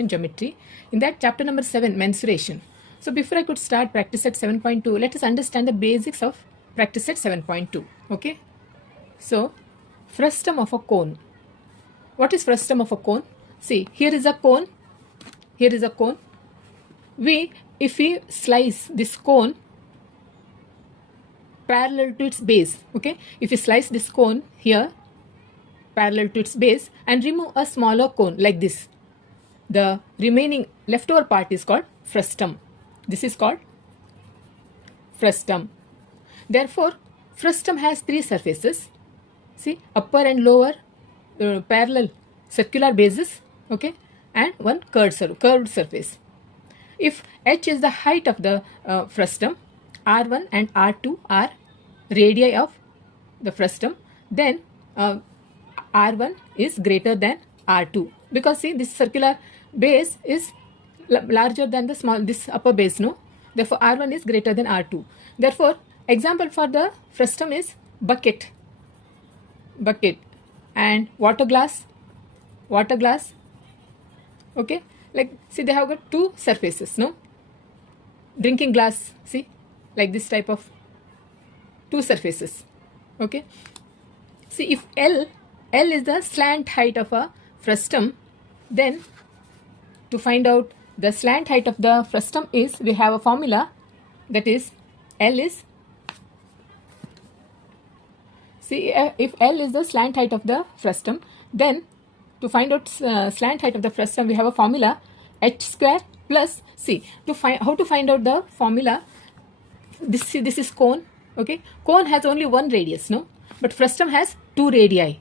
in geometry. In that, chapter number 7, mensuration. So before I could start practice set 7.2, let us understand the basics of practice set 7.2. Okay. So, frustum of a cone. What is frustum of a cone? See, here is a cone. Here is a cone. If we slice this cone parallel to its base, okay, if we slice this cone here parallel to its base and remove a smaller cone like this, the remaining leftover part is called frustum. This is called frustum. Therefore, frustum has three surfaces. See, upper and lower parallel circular bases, okay, and one curved surface. If h is the height of the frustum, r1 and r2 are radii of the frustum, then r1 is greater than r2, because see, this circular base is larger than this upper base, no? Therefore, r1 is greater than r2. Therefore, example for the frustum is bucket and water glass, okay, like see, they have got two surfaces, no? Drinking glass, see, like this type of two surfaces, okay. See, if L is the slant height of a frustum, then to find out the slant height of the frustum is, we have a formula, that is L is, see, if L is the slant height of the frustum, then to find out slant height of the frustum, we have a formula h square plus, see, how to find out the formula. This is cone, okay. Cone has only one radius, no, but frustum has two radii,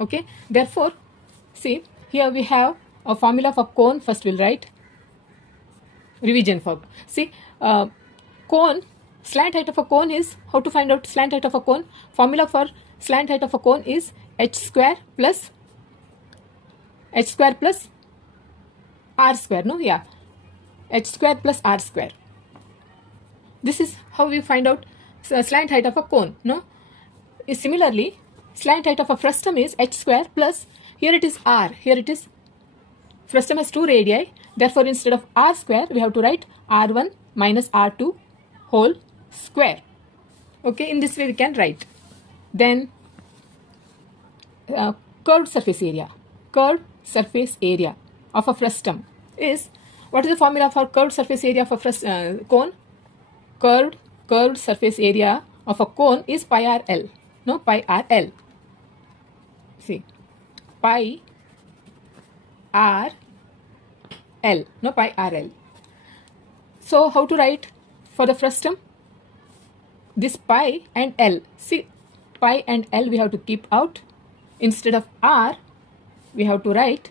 okay. Therefore, see, here we have a formula for cone. First we'll write revision for, see, cone, slant height of a cone is, how to find out slant height of a cone? Formula for slant height of a cone is h square plus r square, no, yeah, h square plus r square. This is how we find out slant height of a cone, no? Similarly, slant height of a frustum is h square plus, here it is r, here it is, frustum has two radii, therefore instead of r square we have to write r1 minus r2 whole square, okay. In this way we can write. Then curved surface area of a frustum is, what is the formula for curved surface area of a cone? Curved surface area of a cone is pi rl, no, pi rl. See, pi rl, no, pi rl. So how to write for the frustum? This pi and l, see, pi and l we have to keep out. Instead of r, we have to write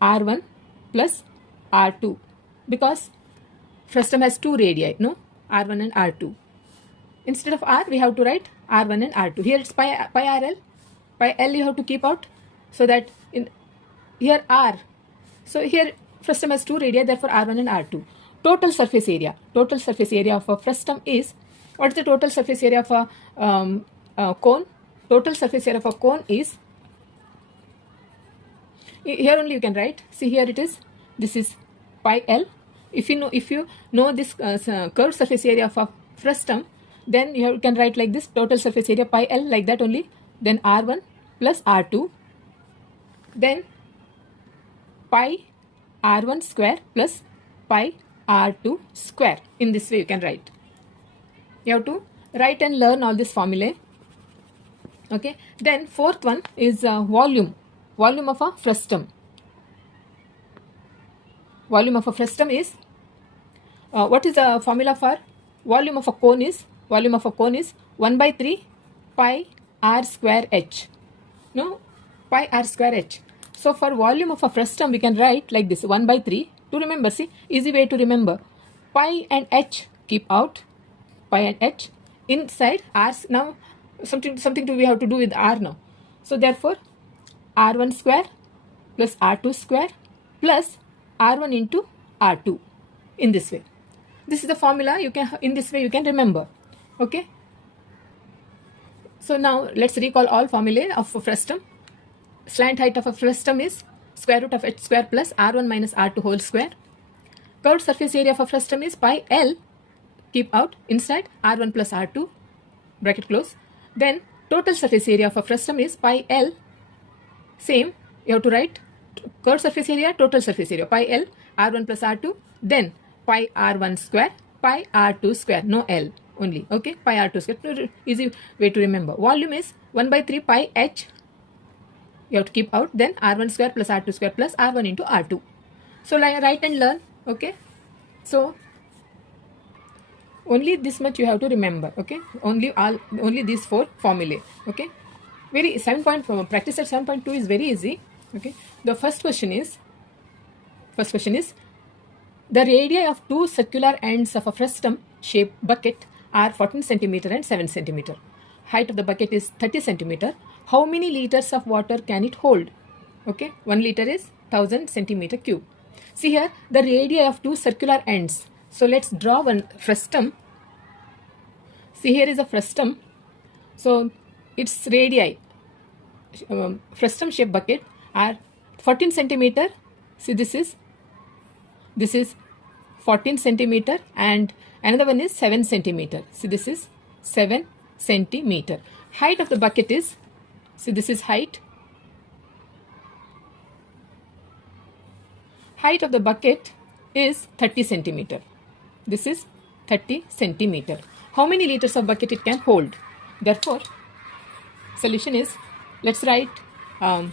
r1 plus r2, because frustum has two radii, no, r1 and r2. Instead of r, we have to write r1 and r2. Here it's pi rl, pi l you have to keep out, so that in here r, so here frustum has two radii, therefore r1 and r2. Total surface area of a frustum is, what is the total surface area of a cone? Total surface area of a cone is, here only you can write, see, here it is, this is pi l. If you know this curved surface area of a frustum, then you can write like this, total surface area pi l, like that only. Then r1 plus r2, then pi r1 square plus pi r2 square. In this way you can write. You have to write and learn all this formulae, okay. Then fourth one is volume of a frustum. Volume of a frustum is, what is the formula for volume of a cone is, 1 by 3 pi r square h, no, pi r square h. So for volume of a frustum we can write like this, 1 by 3. To remember, see, easy way to remember, pi and h keep out, pi and h, inside r, now something we have to do with r now. So therefore r1 square plus r2 square plus r1 into r2, in this way. This is the formula, you can, in this way you can remember, okay. So now let's recall all formulae of a frustum. Slant height of a frustum is square root of h square plus r1 minus r2 whole square. Curved surface area of a frustum is pi L, keep out inside r1 plus r2, bracket close. Then total surface area of a frustum is pi L, same, you have to write curved surface area, total surface area, pi L, r1 plus r2, then pi r1 square, pi r2 square, no L only, okay, pi r2 square, easy way to remember. Volume is 1 by 3 pi h, you have to keep out, then r1 square plus r2 square plus r1 into r2. So like, write and learn, okay. So only this much you have to remember, okay, only these 4 formulae, okay. Very 7.4 practice at 7.2 is very easy, okay. The first question is the radii of 2 circular ends of a frustum shaped bucket are 14 centimeter and 7 centimeter. Height of the bucket is 30 centimeter. How many liters of water can it hold? Okay, 1 liter is 1000 centimeter cube. See here the radii of 2 circular ends. So let's draw one frustum. See, here is a frustum. So its radii, frustum shaped bucket are 14 centimeter. See, this is 14 centimeter and another one is 7 centimeter. See, this is 7 centimeter. Height of the bucket is, see, this is height. Height of the bucket is 30 centimeter. This is 30 centimeter. How many liters of bucket it can hold? Therefore, solution is, let's write the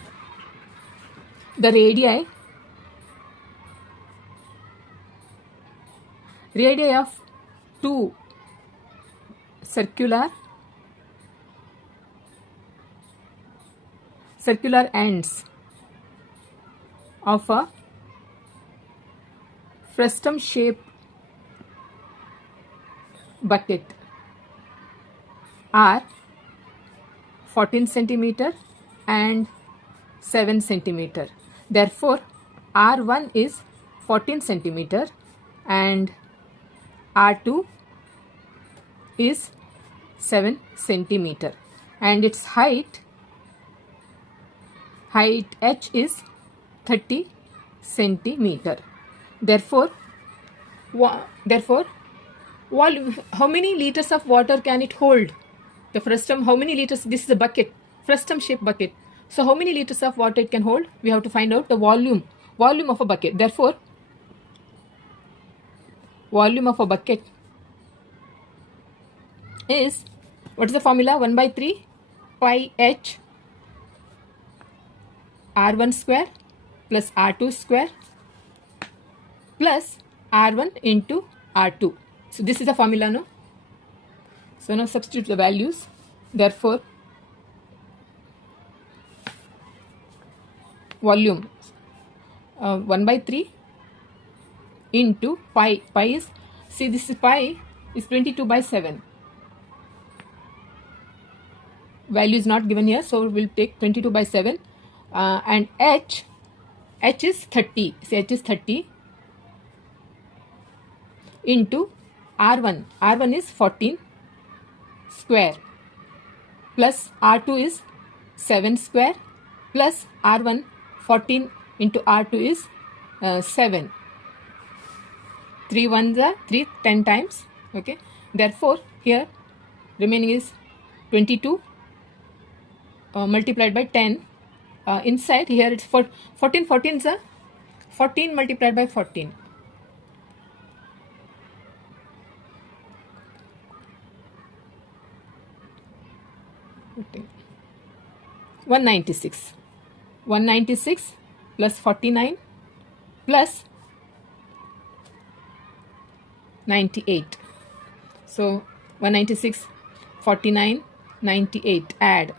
radii of 2 circular ends of a frustum shaped bucket are 14 centimeter and 7 centimeter. Therefore, R1 is 14 centimeter and R2 is 7 centimeter and its height H is 30 centimeter. Therefore, how many liters of water can it hold? The frustum, how many liters? This is a bucket, frustum shaped bucket. So how many liters of water it can hold? We have to find out the volume of a bucket. Therefore, volume of a bucket is, what is the formula? 1 by 3 pi h r1 square plus r2 square plus r1 into r2. So this is the formula, no? So now substitute the values. Therefore, volume 1 by 3 into pi is, see, this is pi is 22 by 7. Value is not given here, so we'll take 22 by 7 and h is 30. See, h is 30 into r1 is 14 square plus r2 is 7 square plus r1 14 into r2 is 7. 3 ones are 3, 10 times, okay. Therefore, here remaining is 22 multiplied by 10. Inside here it's 14 14s are 14 multiplied by 14. Okay. 196 plus 49 plus 98. So 196, 49, 98. Add.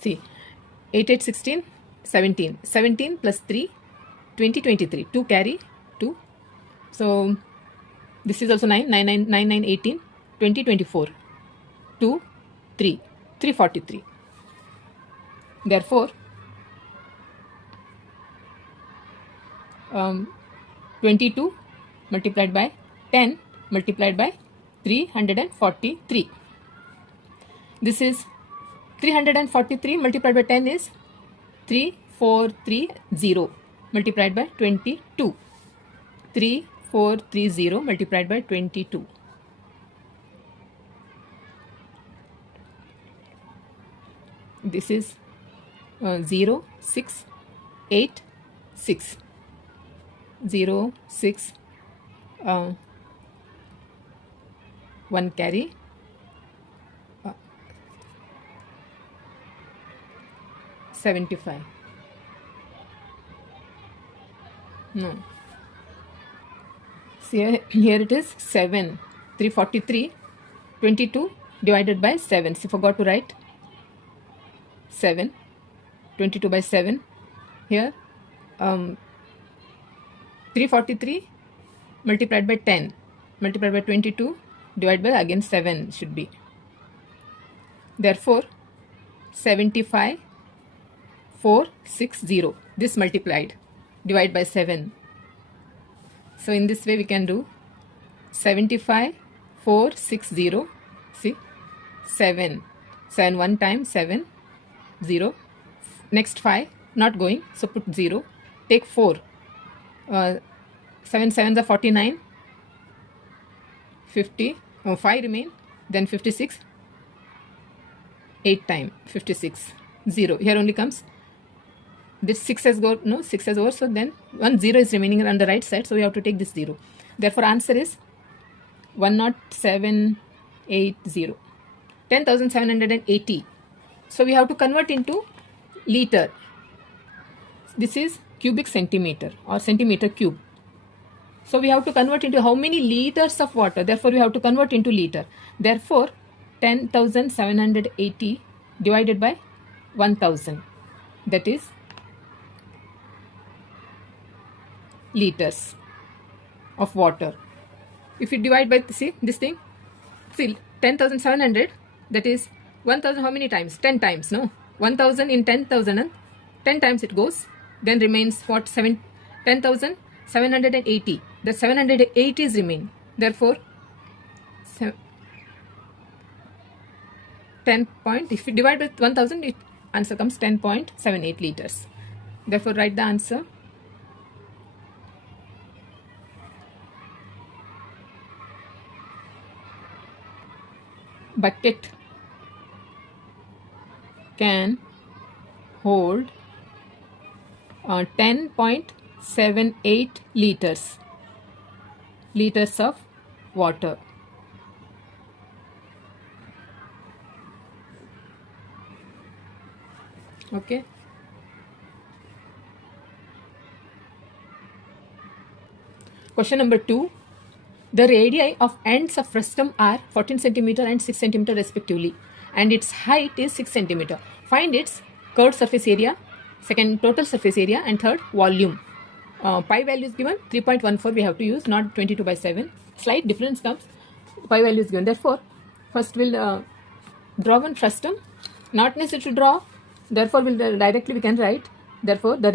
See, 8, 8, 16, 17. 17 plus 3, 20, 23. 2 carry 2. So this is also 9, 9, 9, 9, 9, 18, 20, 24. 2, 3, 343. Therefore, 22 multiplied by 10 multiplied by 343. This is 343 multiplied by 10 is 3430 multiplied by 22. 3430 multiplied by 22. This is 0, 6, 8, 6. 0, 6, 1 carry, 75. No. See here it is 7. 343, 22 divided by 7. So forgot to write 7. 22 by 7. Here 343 multiplied by 10 multiplied by 22 divided by again 7 should be. Therefore 75 460. This multiplied divide by 7. So in this way we can do 75 460. See 7 1 time 7 0. Next 5 not going, so put 0. Take 4. 7 7s are 49. 50. 5 remain. Then 56. 8 time 56. 0. Here only comes. This 6 has got no 6 has over. So then 1 0 is remaining on the right side. So we have to take this 0. Therefore answer is 10780. 10,780. So we have to convert into liter. This is cubic centimeter or centimeter cube. So we have to convert into how many liters of water. Therefore we have to convert into liter. Therefore 10,780 divided by 1000. That is liters of water. If you divide by, see this thing, see 10,700, that is 1000 how many times? 10 times, no? 1000 in 10,000 and 10 times it goes. Then remains what? 10,780. The 780 is remain. Therefore 10 point, if you divide with 1000, it answer comes 10.78 liters. Therefore write the answer. Bucket can hold 10.78 liters of water. Okay. Question number 2. The radii of ends of frustum are 14 cm and 6 cm respectively, and its height is 6 cm. Find its curved surface area, second total surface area, and third volume. Pi value is given 3.14. We have to use, not 22 by 7. Slight difference comes. Pi value is given. Therefore, first we'll draw one frustum. Not necessary to draw. Therefore, directly we can write. Therefore, the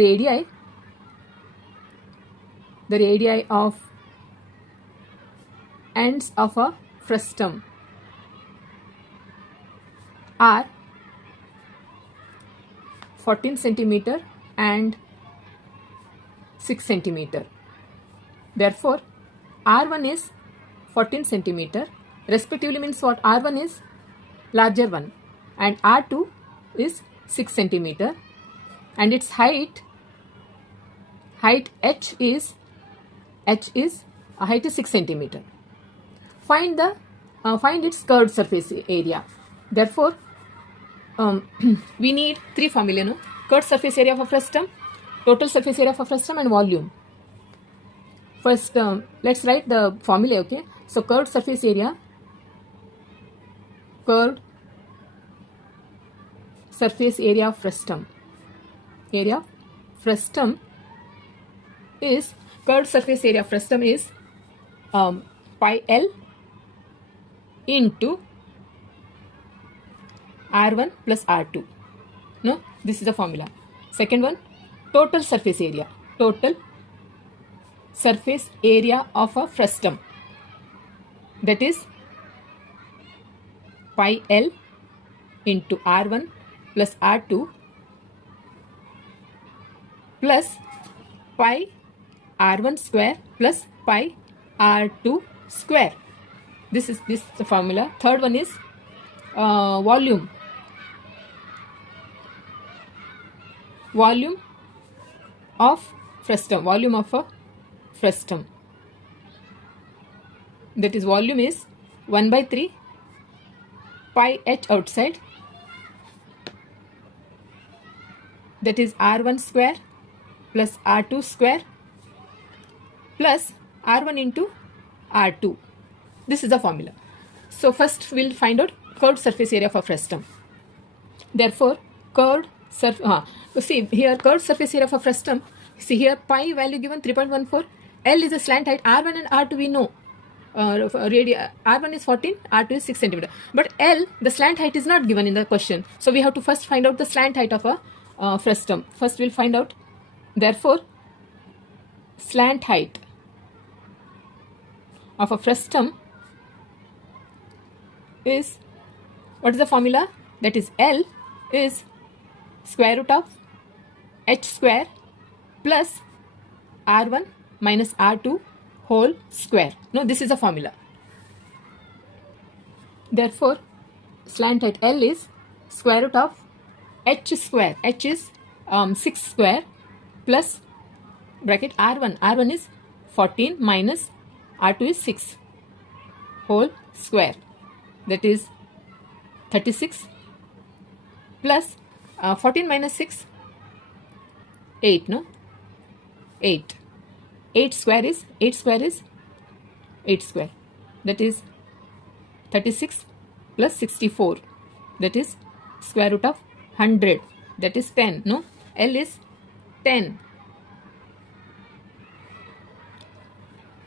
radii of ends of a frustum are 14 cm and 6 cm. Therefore, R1 is 14 cm. Respectively means what? R1 is larger one and R2 is 6 cm, and its height h is 6 cm. Find its curved surface area. Therefore, we need three formulae, no? Curved surface area of a frustum, total surface area of a frustum, and volume. First, let's write the formula, okay? So, curved surface area, of frustum. Area of frustum is, curved surface area of frustum is pi L into R1 plus R2. No, this is the formula. Second one, total surface area. Total surface area of a frustum, that is pi L into R1 plus R2 plus pi R1 square plus pi R2 square. This is the formula. Third one is volume of frustum, volume of a frustum. That is, volume is 1 by 3 pi h outside, that is R1 square plus R2 square plus R1 into R2. This is the formula. So first we'll find out curved surface area for frustum. Therefore, curved surface, see here curved surface area for frustum, see here pi value given 3.14, L is the slant height, R1 and R2 we know. R1 is 14, R2 is 6 centimeter. But L, the slant height is not given in the question. So we have to first find out the slant height of a frustum. First we'll find out. Therefore, slant height of a frustum is, what is the formula? That is, L is square root of h square plus R1 minus R2 whole square. No, this is the formula. Therefore, slant height L is square root of h square. H is 6 square plus bracket R1. R1 is 14 minus R2 is 6 whole square. That is 36 plus 14 minus 6, 8, no? 8. 8 square is 8 square. That is 36 plus 64. That is square root of 100. That is 10. No? L is 10.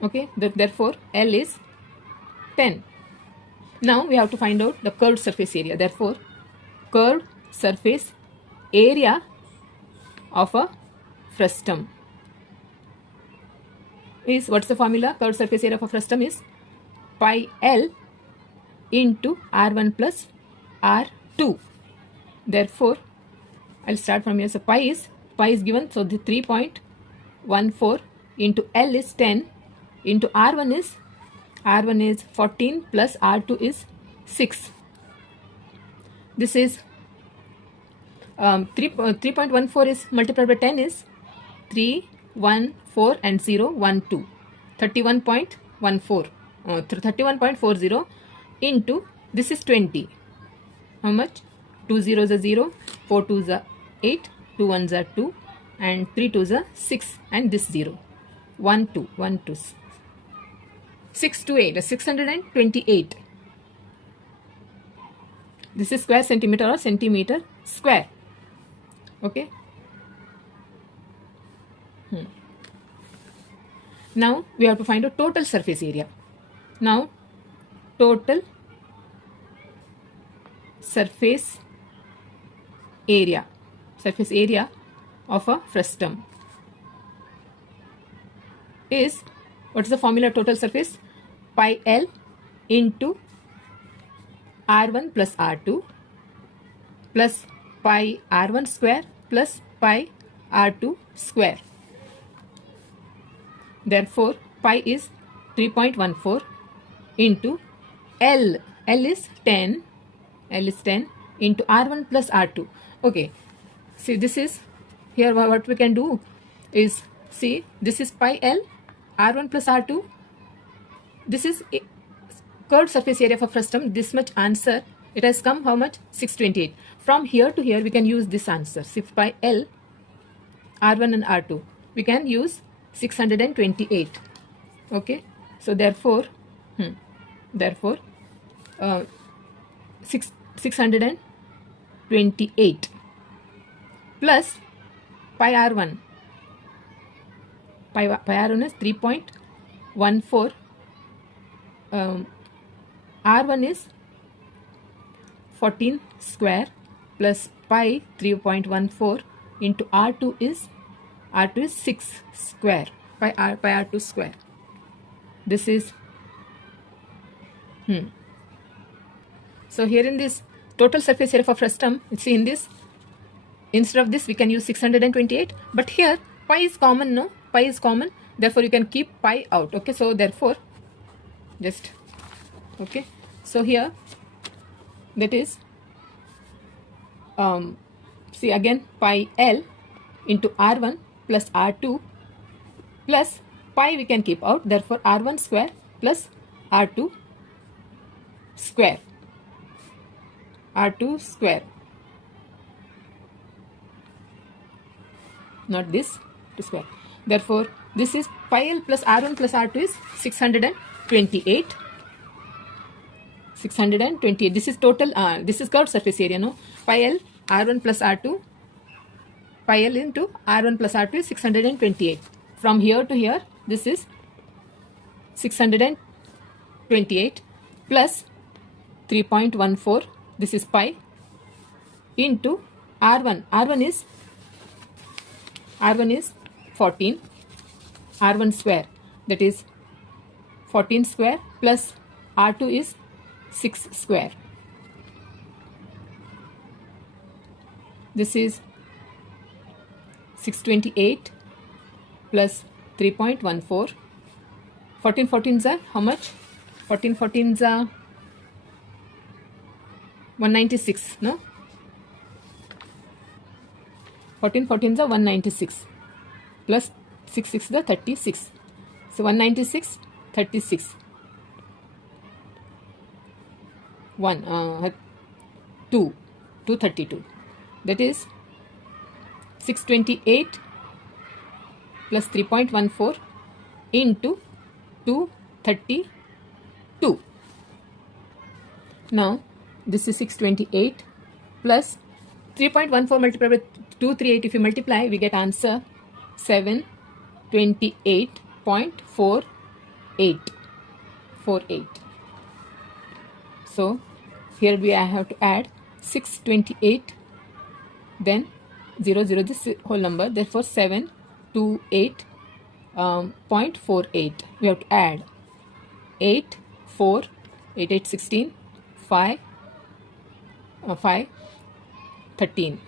Okay. Therefore, L is 10. Now we have to find out the curved surface area. Therefore, curved surface area of a frustum is, what's the formula? Curved surface area of a frustum is pi L into R1 plus R2. Therefore, I'll start from here. So pi is given, so the 3.14 into L is 10 into R1 is 14 plus R2 is 6. This is 3.14 is multiplied by 10 is 3, 1, 4 and 0, 1, 2. 31.14. 31.40 into, this is 20. How much? 2 zeros are 0, 4 twos are 8, 2 ones are 2 and 3 twos are 6 and this 0. 1, 2, 1, 2. 6 to 8, 628. This is square centimeter or centimeter square. Okay. Now we have to find a total surface area. Now total surface area of a frustum is, what is the formula? Total surface pi L into R1 plus R2 plus pi R1 square plus pi R2 square. Therefore, pi is 3.14 into L. L is 10 into R1 plus R2. Okay. See, this is, here what we can do is, see, this is pi L, R1 plus R2. This is curved surface area for frustum. This much answer. It has come how much? 628. From here to here, we can use this answer. See, pi L, R1 and R2. We can use 628. Okay. So therefore, 628 plus pi R1. Pi R1 is 3.14. R1 is 14 square plus pi 3.14 into R2 is 6 square, pi R2 square. This is So here in this total surface area for frustum, see in this, instead of this we can use 628, but here pi is common, no? Pi is common, therefore you can keep pi out. Okay, so therefore just okay, so here that is see again pi L into R1 plus R2 plus pi we can keep out, therefore R1 square plus R2 square, R2 square, not this, 2 square. Therefore this is pi L plus R1 plus R2 is 628. 628. This is total, this is curved surface area, no? Pi L R1 plus R2, pi L into R1 plus R2 is 628. From here to here, this is 628 plus 3.14, this is pi, into R1. R1 is 14, R1 square, that is 14 square, plus R2 is 6 square. This is 628 plus 3.14. 14 14s are how much? 14 14s are 196, no? 14 14s are 196 plus 6 6 is 36. So 196, 36. 232. That is 628 plus 3.14 into 232. Now this is 628 plus 3.14 multiplied by 238. If you multiply, we get answer 728.48. So here I have to add 628, then 0 0, this whole number, therefore 728.48. We have to add 8 4 8 8 16 5 5 13.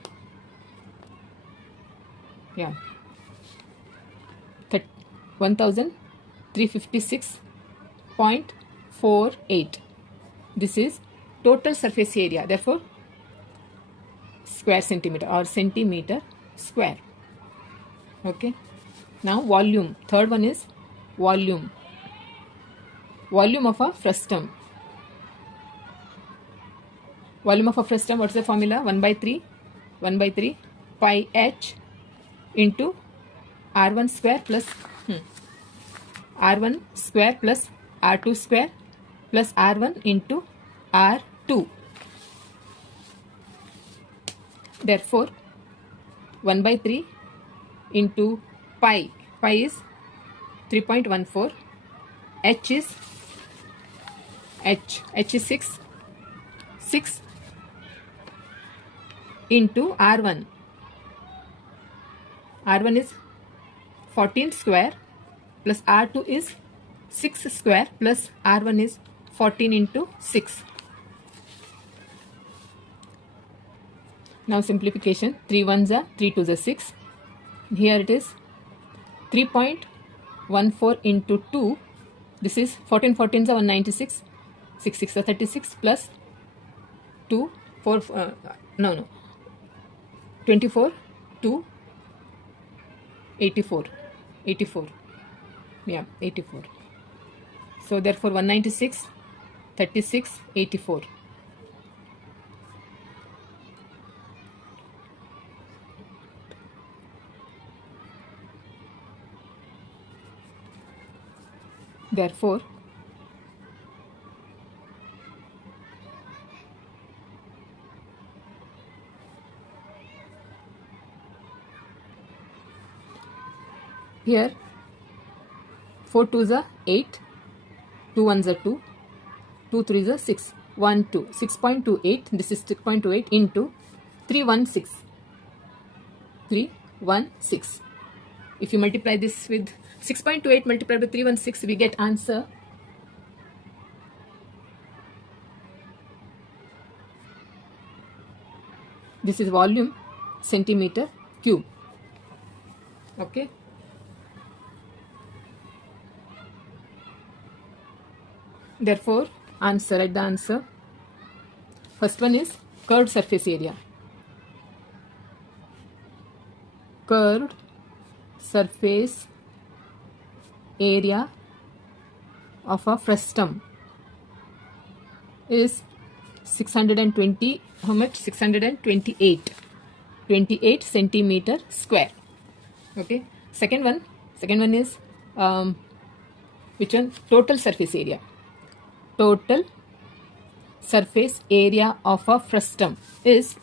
Yeah, 1356.48. This is total surface area, therefore square centimeter or centimeter square. Okay, now volume. Third one is volume. Volume of a frustum. Volume of a frustum, what's the formula? 1 by 3 pi h into R1 square plus R1 square plus R2 square plus R1 into R2. Therefore 1 by 3 into pi is 3.14, h is 6 into R1 is 14 square plus R2 is 6 square plus R1 is 14 into 6. Now simplification, 3 1s are 3 2s are 6. Here it is 3.14 into 2. This is 14 14s are 196. 6 6 are 36 plus 2 4 24 2 84. Yeah, 84. So therefore 196 36 84. Therefore here 4 2s are 8, 2 1s are 2, 2 3s are 6, 1 2, 6.28. This is 6.28 into 316. If you multiply this with 6.28 multiplied by 316, we get answer This is volume centimeter cube. Okay. Therefore, answer, write the answer. First one is curved surface area. Curved surface area of a frustum is 620, how much? 628 centimeter square. Okay. Second one is which one? Total surface area. Total surface area of a frustum is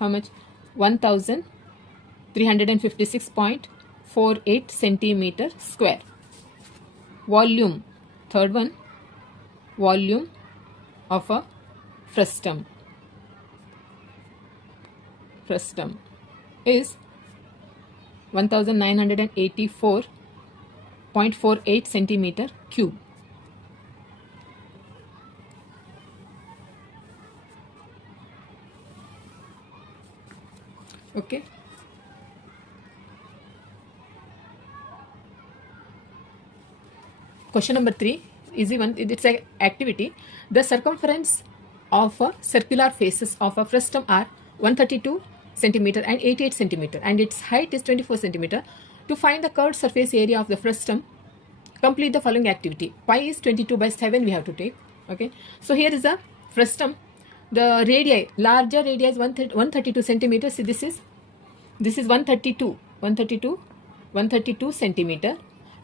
how much? 1356.48 centimeter square. Volume, third one, volume of a frustum is 1984.48 centimeter cube. Okay. Question number 3, easy one. It's an activity. The circumference of a circular faces of a frustum are 132 centimeter and 88 centimeter, and its height is 24 centimeter. To find the curved surface area of the frustum, complete the following activity. Pi is 22/7 we have to take. Okay. So here is a frustum. The radii, larger radii is 132 centimeters. See, this is 132 centimeter,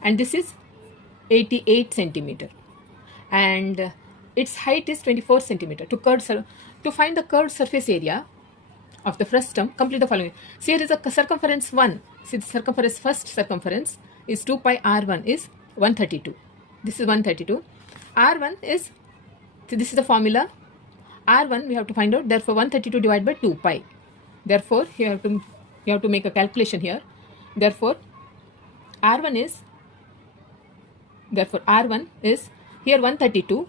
and this is 88 centimeter, and its height is 24 centimeter. To find the curved surface area of the frustum, complete the following. See, here is a circumference 1. See, the circumference, first circumference is 2 pi r1 is 132. This is 132. R1 is, see, this is the formula. R1 we have to find out. Therefore, 132 divided by 2 pi. Therefore, you have to make a calculation here. Therefore, R1 is here 132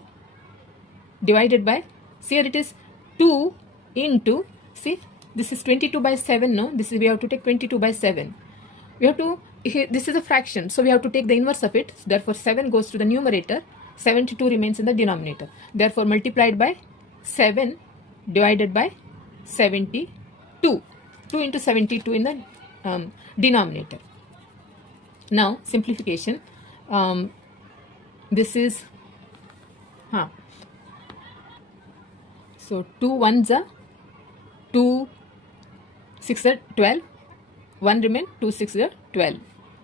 divided by, see, here it is 2 into, see, this is 22/7. No, this is, we have to take 22/7. We have to, here, this is a fraction, so we have to take the inverse of it. Therefore, 7 goes to the numerator, 72 remains in the denominator. Therefore, multiplied by 7 divided by 72. 2 into 72 in the denominator. Now, simplification. This is, so 2 ones are 2 6 are 12. 1 remain, 2 6 are 12.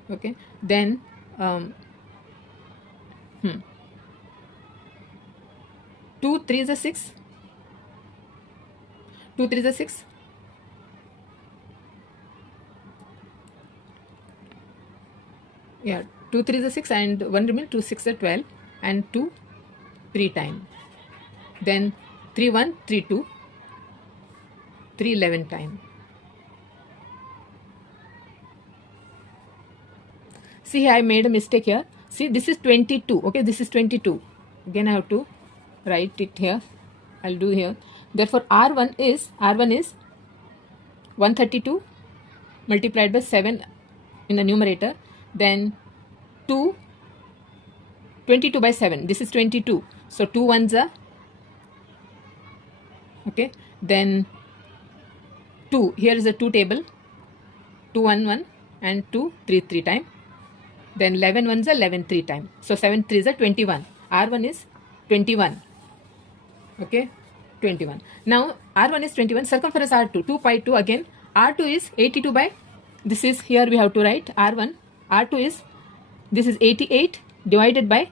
Okay. Then 2 3 is a 6. 2 3 is a 6. Yeah, 2 3 is a 6, and 1 remain, 2 6 are 12, and 2 3 times. Then 3 1 3 2, 3 11 times. See, I made a mistake here. See, this is 22. Okay, this is 22. Again, I have to write it here. I'll do here. Therefore, R1 is 132 multiplied by 7 in the numerator. Then 22/7. This is 22. So 2 ones are, okay. Then 2. Here is a 2 table. 2 1 1 and 2 3 3 times. Then 11 ones are 11 3 times. So 7 3 is a 21. R1 is 21. Okay, 21. Now R1 is 21. Circumference R2, 2 pi 2 again. R2 is 82 by, this is, here we have to write R1. R2 is, this is 88 divided by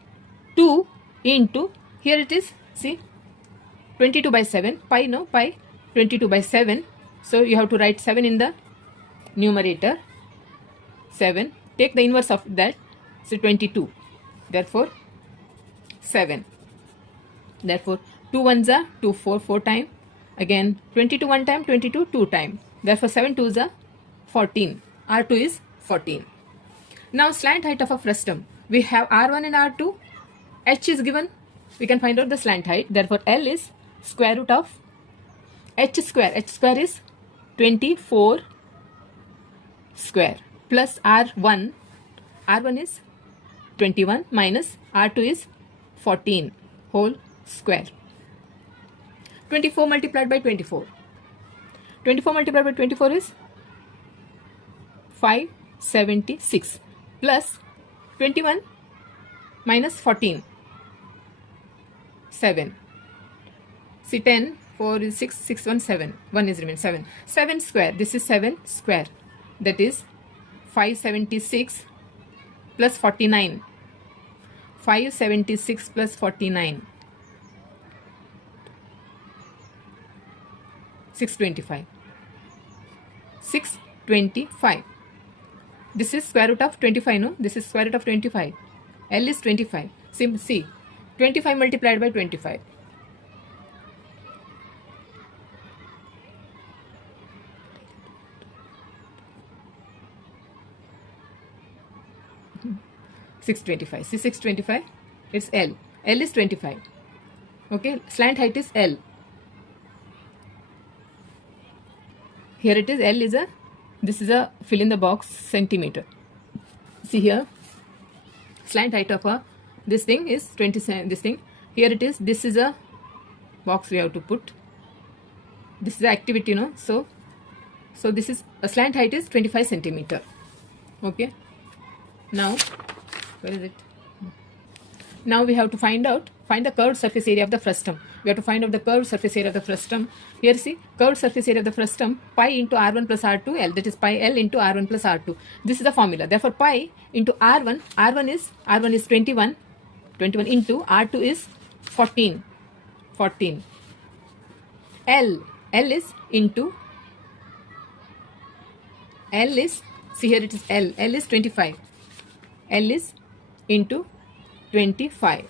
2 into, here it is, see, 22/7. Pi, no, pi 22/7. So you have to write 7 in the numerator. 7. Take the inverse of that. So 22. Therefore 7. Therefore 2 ones are 2 4 times. Again 22 1 time, 22 2 times. Therefore 7 2s are 14. R2 is 14. Now slant height of a frustum. We have R1 and R2. H is given. We can find out the slant height. Therefore L is square root of h square is 24 square plus r1 is 21 minus r2 is 14 whole square. 24 multiplied by 24 multiplied by 24 is 576 plus 21 minus 14 7. See 10 4 is 6 6 1 7 1 is remain 7 square, this is 7 square, that is 576 plus 49 576 plus 49 625 625. This is square root of 25, no? This is square root of 25. L is 25. See 25 multiplied by 25. See 625, it's L. L is 25. Okay, slant height is L. Here it is, L is this is a fill in the box centimeter. See here, slant height of this thing is 27, this thing. Here it is, this is a box we have to put. This is the activity, no? So this is, a slant height is 25 centimeter. Okay. Now, where is it? Now we have to find the curved surface area of the frustum. We have to find out the curved surface area of the frustum. Here see, curved surface area of the frustum, pi into r1 plus r2 L, that is pi L into r1 plus r2. This is the formula. Therefore, pi into r1 is 21 into r2 is 14. L is into, L is, see here it is L is 25. L is into 25.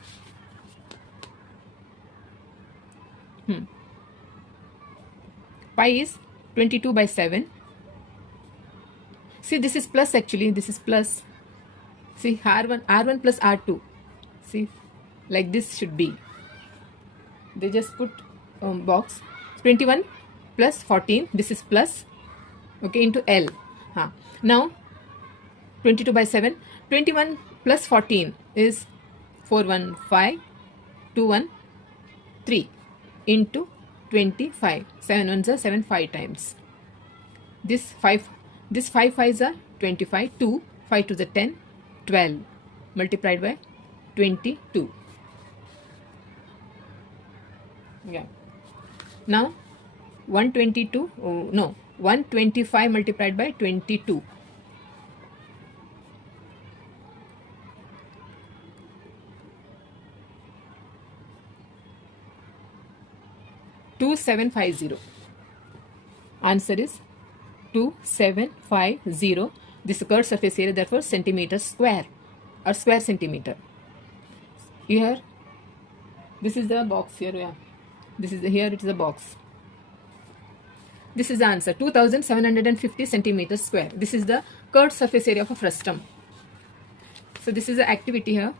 Pi is 22 by 7. See, this is plus actually, this is plus. See, r1 plus r2. See, like this should be. They just put box. 21 plus 14, this is plus. Okay, into L. Now, 22 by 7. 21 plus 14 is 415, 213 into 25. 7 ones are 7 5 times. This 5 5s are 25. 2 5 to the 10, 12 multiplied by 22. Yeah. Now 125 multiplied by 22. 2750. Answer is 2750. This curved surface area, therefore centimeter square or square centimeter. Here, this is the box here. Yeah, this is here. It is the box. This is the answer, 2750 centimeters square. This is the curved surface area of a frustum. So this is the activity here.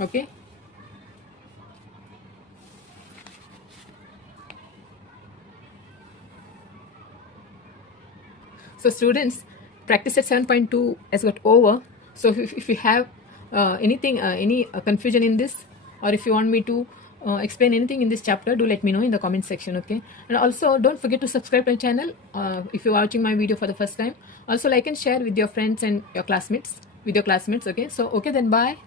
Okay. So students, practice at 7.2 has got over. So if you have any confusion in this, or if you want me to explain anything in this chapter, do let me know in the comment section. Okay, and also don't forget to subscribe to my channel if you're watching my video for the first time. Also like and share with your friends and your classmates, Okay, so okay then, bye.